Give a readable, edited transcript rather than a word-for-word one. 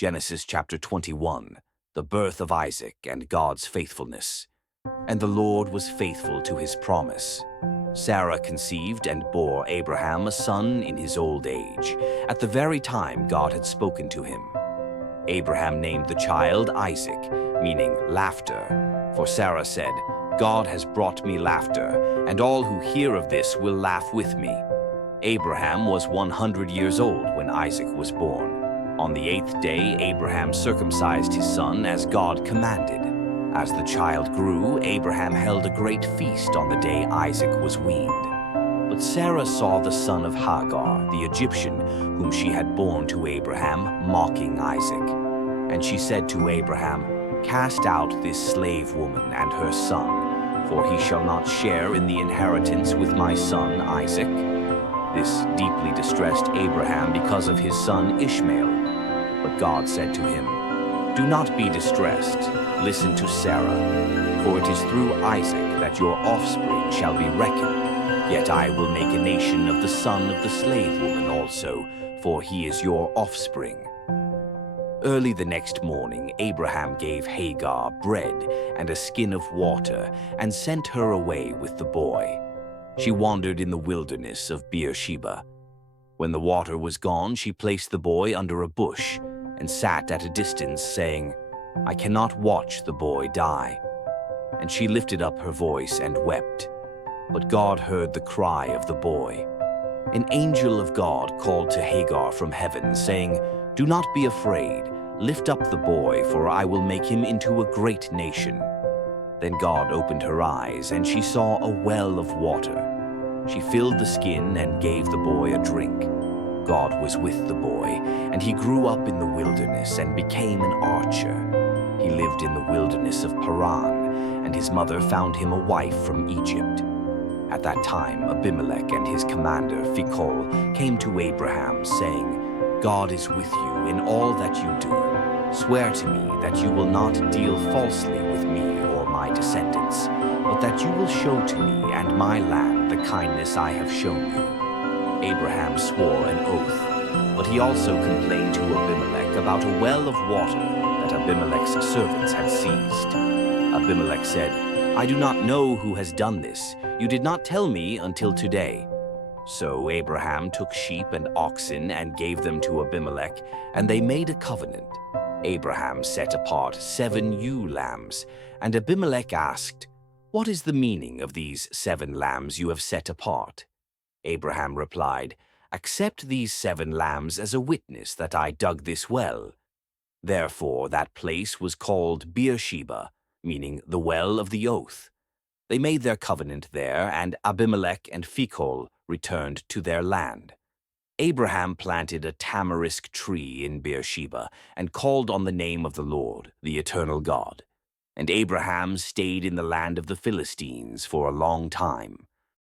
Genesis chapter 21, the birth of Isaac and God's faithfulness. And the Lord was faithful to his promise. Sarah conceived and bore Abraham a son in his old age, at the very time God had spoken to him. Abraham named the child Isaac, meaning laughter, for Sarah said, "God has brought me laughter, and all who hear of this will laugh with me." Abraham was 100 years old when Isaac was born. On the 8th day, Abraham circumcised his son as God commanded. As the child grew, Abraham held a great feast on the day Isaac was weaned. But Sarah saw the son of Hagar, the Egyptian, whom she had borne to Abraham, mocking Isaac. And she said to Abraham, "Cast out this slave woman and her son, for he shall not share in the inheritance with my son Isaac." This deeply distressed Abraham because of his son Ishmael. But God said to him, "Do not be distressed. Listen to Sarah, for it is through Isaac that your offspring shall be reckoned. Yet I will make a nation of the son of the slave woman also, for he is your offspring." Early the next morning, Abraham gave Hagar bread and a skin of water and sent her away with the boy. She wandered in the wilderness of Beersheba. When the water was gone, she placed the boy under a bush and sat at a distance, saying, "I cannot watch the boy die." And she lifted up her voice and wept. But God heard the cry of the boy. An angel of God called to Hagar from heaven, saying, "Do not be afraid. Lift up the boy, for I will make him into a great nation." Then God opened her eyes, and she saw a well of water. She filled the skin and gave the boy a drink. God was with the boy, and he grew up in the wilderness and became an archer. He lived in the wilderness of Paran, and his mother found him a wife from Egypt. At that time, Abimelech and his commander, Phicol, came to Abraham, saying, "God is with you in all that you do. Swear to me that you will not deal falsely with me or my descendants, but that you will show to me and my land the kindness I have shown you." Abraham swore an oath, but he also complained to Abimelech about a well of water that Abimelech's servants had seized. Abimelech said, "I do not know who has done this. You did not tell me until today." So Abraham took sheep and oxen and gave them to Abimelech, and they made a covenant. Abraham set apart 7 ewe lambs, and Abimelech asked, "What is the meaning of these 7 lambs you have set apart?" Abraham replied, "Accept these 7 lambs as a witness that I dug this well." Therefore that place was called Beersheba, meaning the well of the oath. They made their covenant there, and Abimelech and Phicol returned to their land. Abraham planted a tamarisk tree in Beersheba and called on the name of the Lord, the eternal God. And Abraham stayed in the land of the Philistines for a long time.